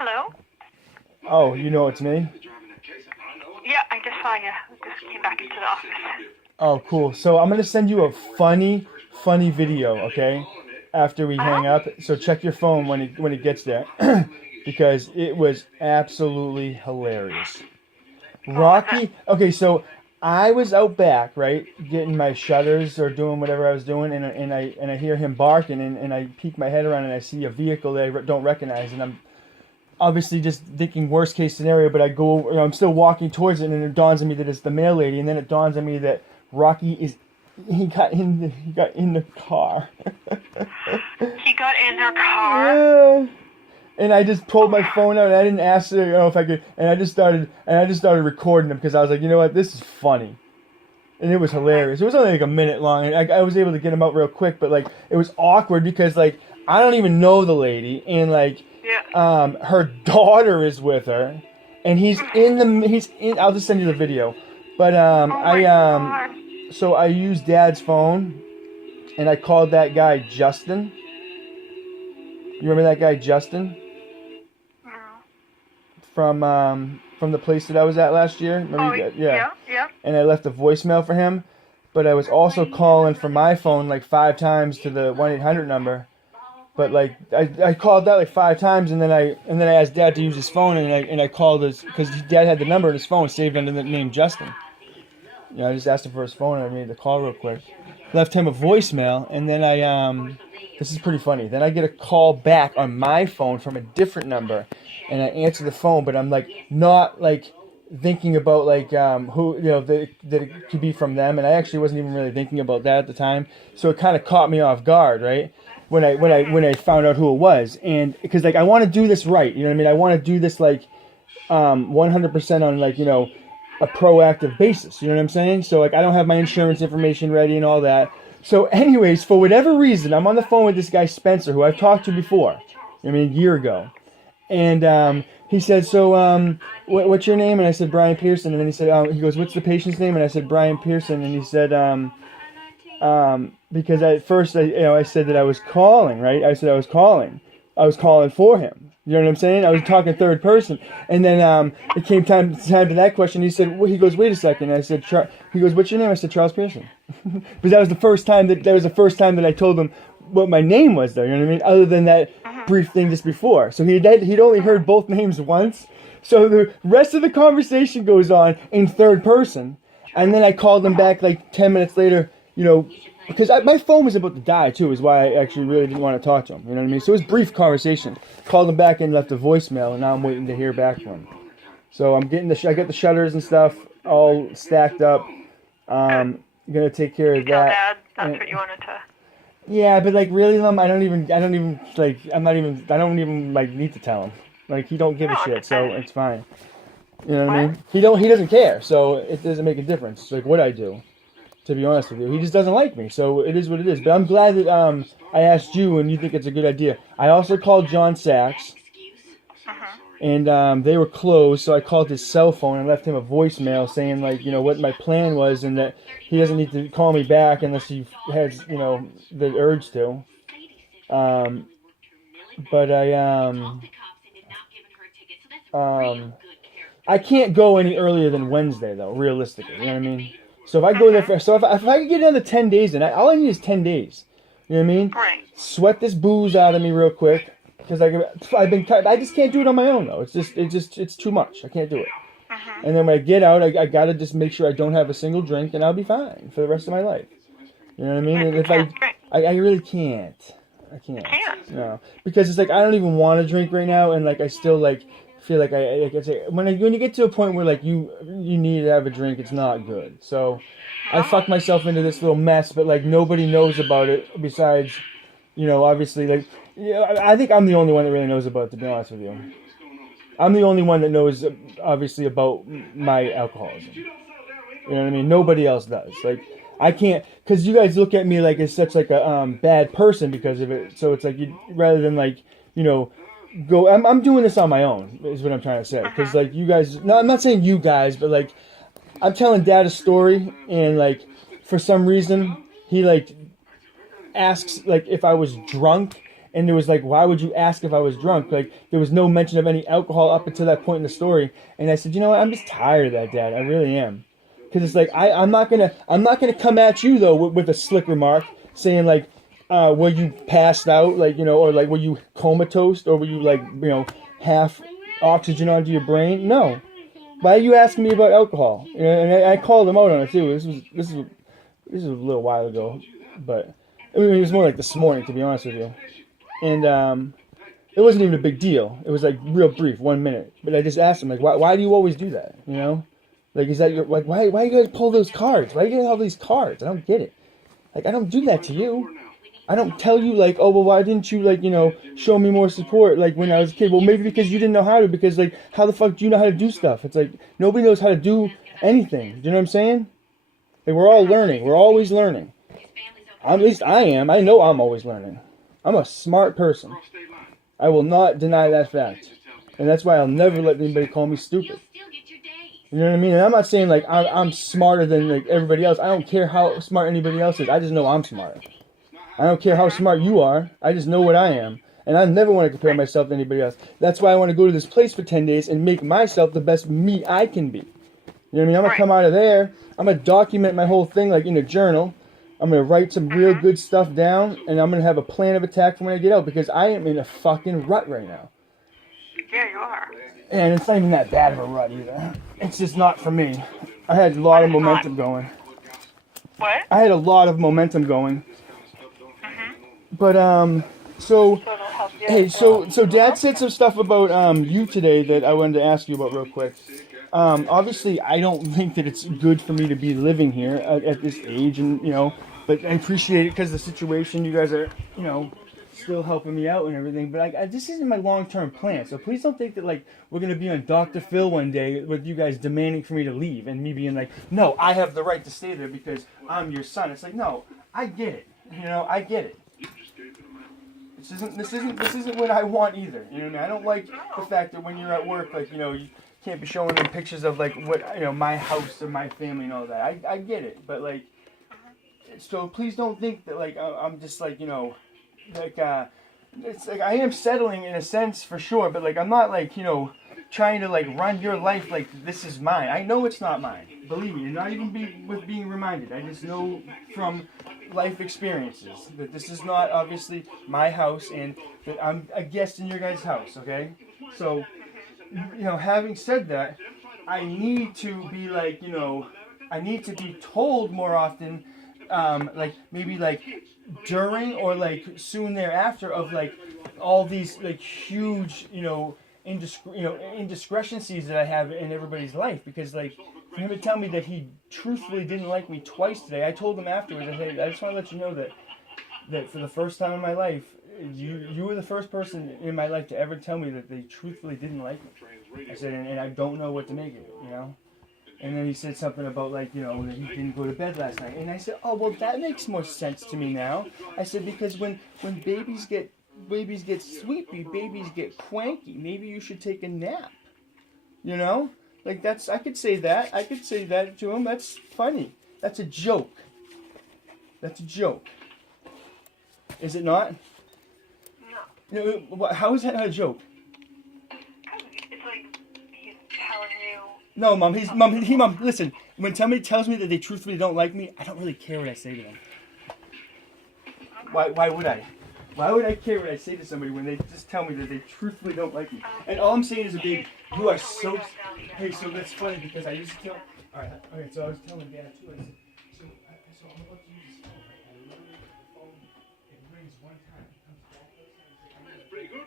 Hello? Oh, you know it's me? Yeah, I just saw you. Just came back into the office. Oh, cool. So I'm gonna send you a funny video, okay? After we hang Uh-huh. up. So check your phone when it gets there. Because it was absolutely hilarious. What was it? Okay, so I was out back, right, getting my shutters or doing whatever I was doing, and I hear him barking, and I peek my head around and I see a vehicle that I don't recognize, and I'm obviously just thinking worst case scenario, but I'm still walking towards it, and it dawns on me that it's the mail lady, and then it dawns on me that Rocky is, he got in the car. He got in her car? Yeah. And I just pulled Oh, my phone out, and I didn't ask her, if I could, and I just started recording him because I was like, you know what, this is funny. And it was hilarious. It was only like a minute long, and I was able to get him out real quick, but like it was awkward because like I don't even know the lady, and like yeah. her daughter is with her, and he's in. I'll just send you the video, but Oh my God. so I used Dad's phone, and I called that guy Justin. You remember that guy Justin No. from the place that I was at last year? Oh, Remember? Yeah. yeah. And I left a voicemail for him, but I was also calling from my phone like 5 times to the 1-800 number. But like I called that like 5 times, and then I asked Dad to use his phone, and I called his because Dad had the number in his phone saved under the name Justin. I just asked him for his phone, and I made the call real quick. Left him a voicemail, and then this is pretty funny. Then I get a call back on my phone from a different number, and I answer the phone, but I'm like not like thinking about like who that it could be from them, and I actually wasn't even really thinking about that at the time, so it kind of caught me off guard, right? When I found out who it was, and because like I want to do this right, you know what I mean? I want to do this like 100% on like a proactive basis. You know what I'm saying? So like I don't have my insurance information ready and all that. So anyways, for whatever reason, I'm on the phone with this guy Spencer, who I've talked to before. I mean, a year ago, and he said, "So what's your name?" And I said, "Brian Pearson." And then he said, he goes, "What's the patient's name?" And I said, "Brian Pearson." And he said, because at first I said that I was calling, right? I said I was calling. I was calling for him. You know what I'm saying? I was talking third person, and then it came time to that question. He goes, "Wait a second." And I said, he goes, "What's your name?" I said, "Charles Pearson," because that was the first time that I told him what my name was. There, you know what I mean? Other than that brief thing just before, so he'd only heard both names once. So the rest of the conversation goes on in third person, and then I called him back like 10 minutes later. Because my phone was about to die too, is why I actually really didn't want to talk to him. You know what I mean? So it was a brief conversation. Called him back and left a voicemail, and now I'm waiting to hear back from him. So I got the shutters and stuff all stacked up. Gonna take care of Tell that. Dad that's what you wanted to. Yeah, but like really, I don't even like, I don't even like need to tell him. Like he don't give a shit, so it's fine. You know what I mean? He doesn't care, so it doesn't make a difference. Like what I do. To be honest with you, he just doesn't like me, so it is what it is. But I'm glad that I asked you, and you think it's a good idea. I also called John Sachs, and they were closed, so I called his cell phone and left him a voicemail saying like what my plan was, and that he doesn't need to call me back unless he has the urge to. But I can't go any earlier than Wednesday though, realistically. You know what I mean? So if I go there if I could get another 10 days in, all I need is 10 days. You know what I mean? Right. Sweat this booze out of me real quick, because I just can't do it on my own though. It's too much. I can't do it. And then when I get out, I gotta just make sure I don't have a single drink, and I'll be fine for the rest of my life. You know what I mean? And if I really can't. I can't. No, because it's like I don't even want to drink right now, and like I still like feel like when you get to a point where like you need to have a drink, it's not good. So I fucked myself into this little mess, but like nobody knows about it besides, obviously like I think I'm the only one that really knows about it, to be honest with you. I'm the only one that knows obviously about my alcoholism. You know what I mean? Nobody else does. Like I can't, because you guys look at me like as such like a bad person because of it. So it's like rather than like go. I'm doing this on my own. Is what I'm trying to say. Because like you guys, no, I'm not saying you guys, but like I'm telling Dad a story, and like for some reason he like asks like if I was drunk, And there was like, why would you ask if I was drunk? Like, there was no mention of any alcohol up until that point in the story. And I said, you know what? I'm just tired of that, Dad. I really am. Because it's like, I'm not gonna come at you though with a slick remark saying like, were you passed out, like, you know, or like, were you comatose, or were you like, you know, half oxygen onto your brain? No. Why are you asking me about alcohol? And I called him out on it too. This was a little while ago, but I mean, it was more like this morning, to be honest with you. And it wasn't even a big deal. It was like real brief, 1 minute. But I just asked him like, why do you always do that? You know, like is that your like why you guys pull those cards? Why do you guys have these cards? I don't get it. Like I don't do that to you. I don't tell you like, oh well, why didn't you like, you know, show me more support like when I was a kid? Well, maybe because you didn't know how to. Because like, how the fuck do you know how to do stuff? It's like nobody knows how to do anything. Do you know what I'm saying? Like we're all learning. We're always learning. At least I am. I know I'm always learning. I'm a smart person. I will not deny that fact. And that's why I'll never let anybody call me stupid. You know what I mean? And I'm not saying like I'm smarter than like everybody else. I don't care how smart anybody else is. I just know I'm smart. I don't care how smart you are. I just know what I am. And I never want to compare myself to anybody else. That's why I want to go to this place for 10 days and make myself the best me I can be. You know what I mean? I'm going to come out of there. I'm going to document my whole thing like in a journal. I'm going to write some real good stuff down. And I'm going to have a plan of attack for when I get out. Because I am in a fucking rut right now. Yeah, you are. And it's not even that bad of a rut either. It's just not for me. I had a lot of momentum going. What? I had a lot of momentum going. But so hey, so Dad said some stuff about you today that I wanted to ask you about real quick. Obviously, I don't think that it's good for me to be living here at this age, and you know, but I appreciate it because the situation you guys are, you know, still helping me out and everything. But this isn't my long-term plan, so please don't think that like we're gonna be on Dr. Phil one day with you guys demanding for me to leave and me being like, no, I have the right to stay there because I'm your son. It's like, no, I get it. You know, I get it. This isn't what I want either. You know what I mean? I don't like the fact that when you're at work, like, you know, you can't be showing them pictures of like what, you know, my house or my family and all that. I get it, but like, so please don't think that like I'm just like, you know, like it's like I am settling in a sense for sure, but like I'm not like, you know, trying to like run your life like this is mine. I know it's not mine. Believe me, and not even with being reminded. I just know from life experiences that this is not obviously my house and that I'm a guest in your guys' house, okay? So, you know, having said that, I need to be like, you know, I need to be told more often, like maybe like during or like soon thereafter of like all these like huge, you know, indiscrepancies that I have in everybody's life, because like for him to tell me that he truthfully didn't like me twice today, I told him afterwards, I said, I just want to let you know that for the first time in my life, you were the first person in my life to ever tell me that they truthfully didn't like me. I said, and I don't know what to make of it, you know? And then he said something about like, you know, that he didn't go to bed last night. And I said, oh, well, that makes more sense to me now. I said, because when babies get sleepy, babies get cranky, maybe you should take a nap. You know? Like I could say that to him. That's funny. That's a joke. That's a joke. Is it not? No. How is that not a joke? It's like he's telling you. No, Mom, listen. When somebody tells me that they truthfully don't like me, I don't really care what I say to them. Why would I? Why would I care what I say to somebody when they just tell me that they truthfully don't like me? And all I'm saying is, you are so... Hey, so that's funny because I used to tell... Alright, okay, so I was telling Dad too, I said, so I'm about to use this phone, right? I literally, the phone, it rings one time, it comes back, That's pretty good.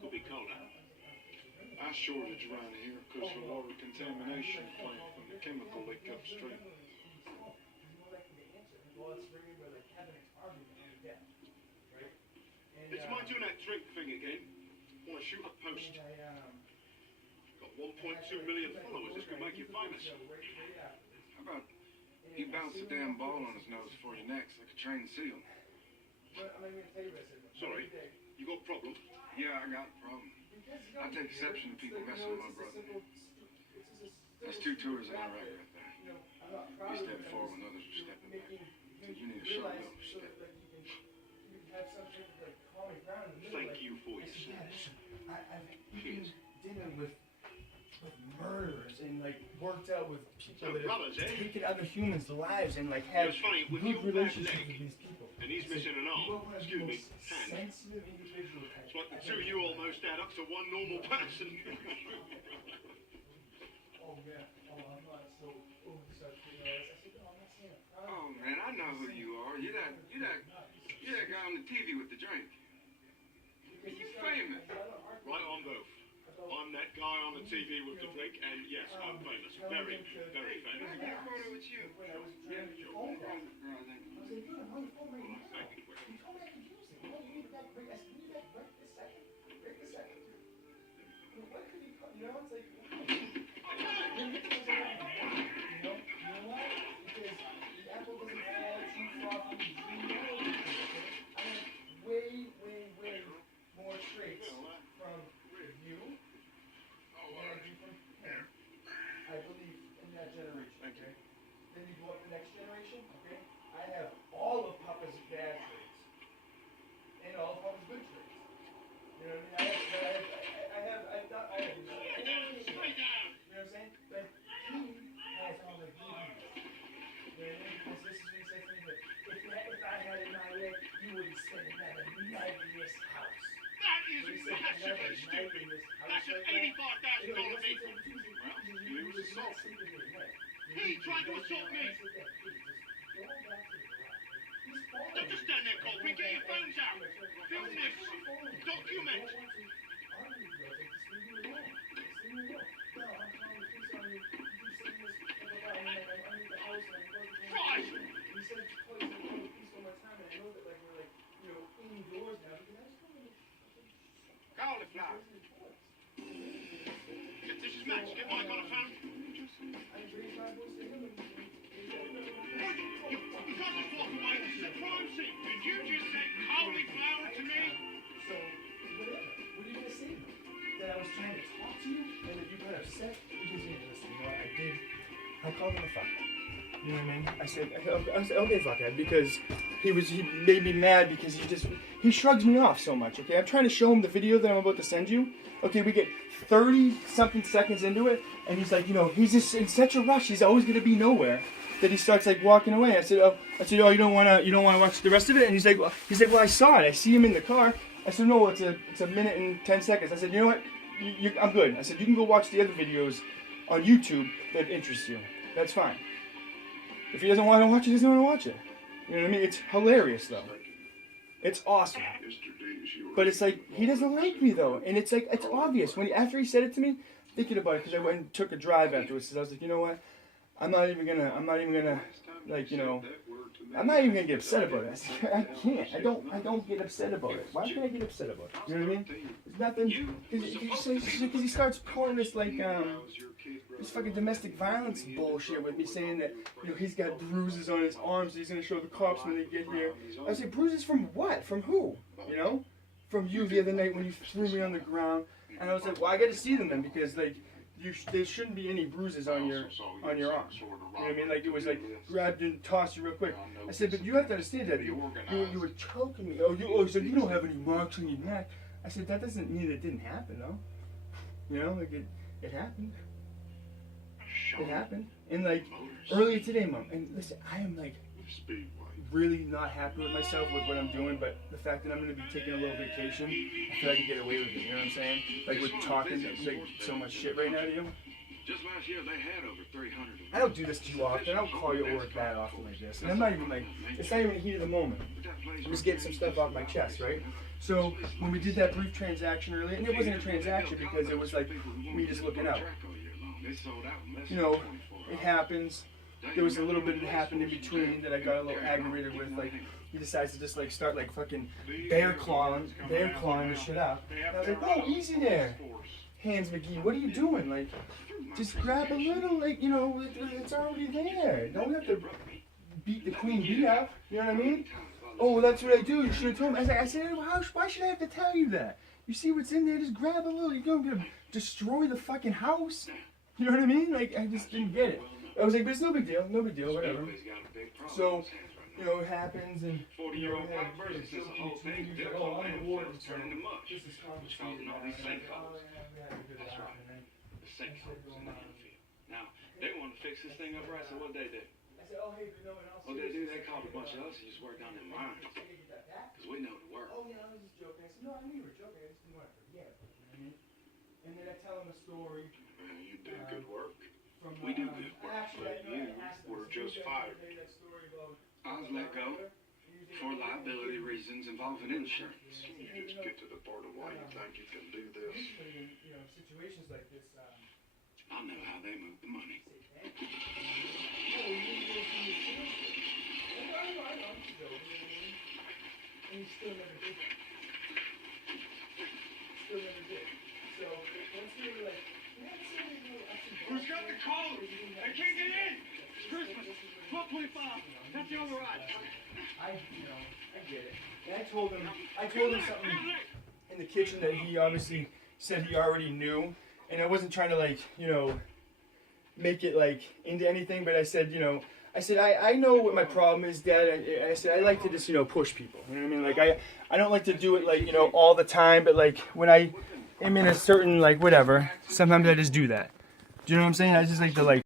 Could be colder. Ice shortage around here because of water contamination plant from the chemical leak upstream. It's my doing that drink thing again. Want to shoot a post. Got 1.2 million followers. This could make you famous. How about you bounce a damn ball on his nose before your neck's like a trained seal? Sorry, you got a problem? Yeah, I got a problem. I take exception to people messing with my brother. That's 2 tours in a record right there. You step forward when others are stepping back. You need a short little step. Thank you for your service. I've eaten dinner with murderers and like worked out with people that have taken other humans' lives and like had good relationships with these people. And he's missing an arm. Excuse me. Hand. Sensitive individual type. It's like the two of you almost add up to one normal person. Oh yeah. Oh, I'm not so such. Oh man, I know who you are. You're that guy on the TV with the drink. You're famous. Right on both. I'm that guy on the TV with the drink, and yes, I'm famous. Very, very famous. I got a photo with you. Yeah, sure. I believe in that generation, okay? Then you go up to the next generation, okay? I have all of Papa's bad traits. And all of Papa's good traits. You know what I mean? You know what I'm saying? But he has all the good ones. You know what I mean? Because this is what he says to me, that if I had it my way, you wouldn't spend another night in this house. That is massively stupid. That's an $85,000 vehicle. He was assaulted. He tried to assault me. Don't just stand there, Colby. Get your phones out. Film this. Document. Christ! Cauliflower. This is Max. Get Mike on the phone. Because it's walked away, this is a crime scene. Did you just say cauliflower to me? So, whatever. What are you gonna say? That I was trying to talk to you, and that you got upset because you listen. You know what I did? I called him a fuckhead. You know what I mean? I said okay, fuckhead, because he made me mad because he shrugs me off so much. Okay, I'm trying to show him the video that I'm about to send you. Okay, we get 30-something seconds into it, and he's like, you know, he's just in such a rush. He's always gonna be nowhere. That he starts like walking away. I said, oh, you don't wanna watch the rest of it? And he's like, well, I saw it. I see him in the car. I said, no, it's a minute and 10 seconds. I said, you know what? I'm good. I said, you can go watch the other videos on YouTube that interest you. That's fine. If he doesn't want to watch it, he doesn't want to watch it. You know what I mean? It's hilarious though. It's awesome. But it's like he doesn't like me though, and it's like it's obvious after he said it to me. Thinking about it, because I went and took a drive afterwards. Because I was like, you know what? I'm not even gonna, like, you know, I'm not even gonna get upset about it. I can't. I don't get upset about it. Why should I get upset about it? You know what I mean? There's nothing. Because he starts pulling this like this fucking domestic violence bullshit with me, saying that, you know, he's got bruises on his arms. He's gonna show the cops when they get here. I say, bruises from what? From who? You know? From you the other night when you threw me on the ground. And I was like, well, I got to see them then, because like. There shouldn't be any bruises on your arm. You know what I mean? Like it was like grabbed and tossed you real quick. I said, but you have to understand that you were choking me. So you don't have any marks on your neck. I said, that doesn't mean it didn't happen though. You know, like it happened. It happened. And like earlier today, Mom. And listen, I am like really not happy with myself with what I'm doing, but the fact that I'm going to be taking a little vacation, I feel I can get away with it, you know what I'm saying? Like we're talking like so much shit right now to you. Just last year they had over 300. I don't do this too often. I don't call you at work that often like this. And I'm not even like, it's not even the heat of the moment. I'm just getting some stuff off my chest, right? So when we did that brief transaction earlier, and it wasn't a transaction because it was like me just looking out. You know, it happens. There was a little bit that happened in between that I got a little aggravated with. Like he decides to just like start like fucking bear clawing the shit out. And I was like, oh, easy there, Hans McGee. What are you doing? Like, just grab a little. Like, you know, it's already there. Don't have to beat the queen bee out. You know what I mean? Oh, that's what I do. You should have told me. I said, why should I have to tell you that? You see what's in there? Just grab a little. You're gonna destroy the fucking house. You know what I mean? Like, I just didn't get it. I was like, but it's no big deal, whatever. So, you know, it happens and 40-year-old black person says the whole thing. They'll call landfills turn into mush, this is which causing all these sinkholes. That's right. right. The sinkholes in the infield. Now, they want to fix this thing up right, so what'd they do? I said, oh, hey, but no one else. What they do, they called a bunch of us and just worked on their minds. Because we know the work. Oh, yeah, I was just joking. I said, no, I knew you were joking. I just didn't want to forget. You know what I mean? And then I tell him a story. Man, you do good work. From, We do good work, actually, but you were just fired. I was let go for liability reasons involving insurance. You just get to the part of why you think you can do this. You know, situations like this. I know how they move the money. And he still never did that. Still never did. So once we were like, Who's got the code? I can't get in. It's Christmas. 12:25. That's the override. I get it. And I told him something in the kitchen that he obviously said he already knew, and I wasn't trying to like, you know, make it like into anything, but I said, you know, I know what my problem is, Dad. I said I like to just, you know, push people. You know what I mean? Like I don't like to do it like, you know, all the time, but like when I am in a certain like whatever, sometimes I just do that. Do you know what I'm saying? I just like to like